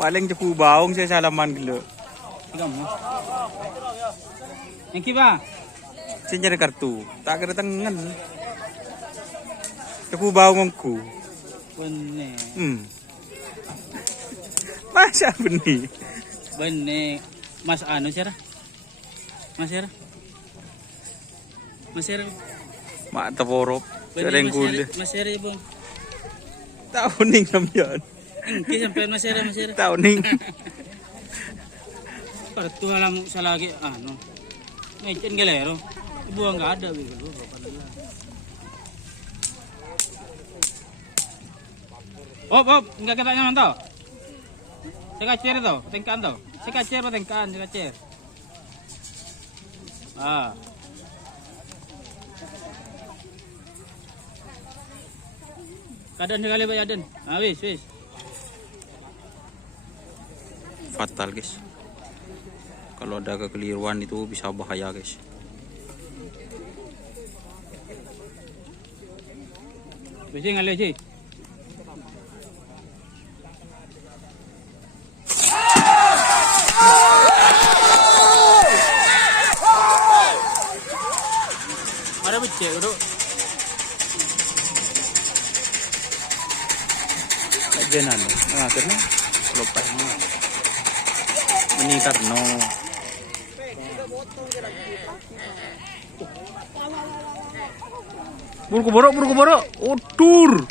Paling cukup baung saya salaman gila. Kamu. Yang kiba? Saya nyari kartu. Tak kira tangan. Cukup baung aku. Benih. Masa benih? Benih. Mas anu cara? Mas cara? Mas cara? Mak taporop. Sering gula. Mas cara bang. Tahu ning sampean. Engke sampai mas cara. Tahu ning. Kartu alam salagi anu. Ngecen gelero. Ibu enggak ada begitu bapak nila. Op, enggak kita nyaman tau. Saya kacer tau, tengkan tau. Saya kacer apa tengkan, saya kacer. Ah. Kadan sekali Pak Yaden. Ah, wis. Fatal guys. Kalau ada kekeliruan itu bisa bahaya guys. Besi ngalih sih. Ada becek dulu. Kajian akhirnya lepas ini karena buru borok, utur.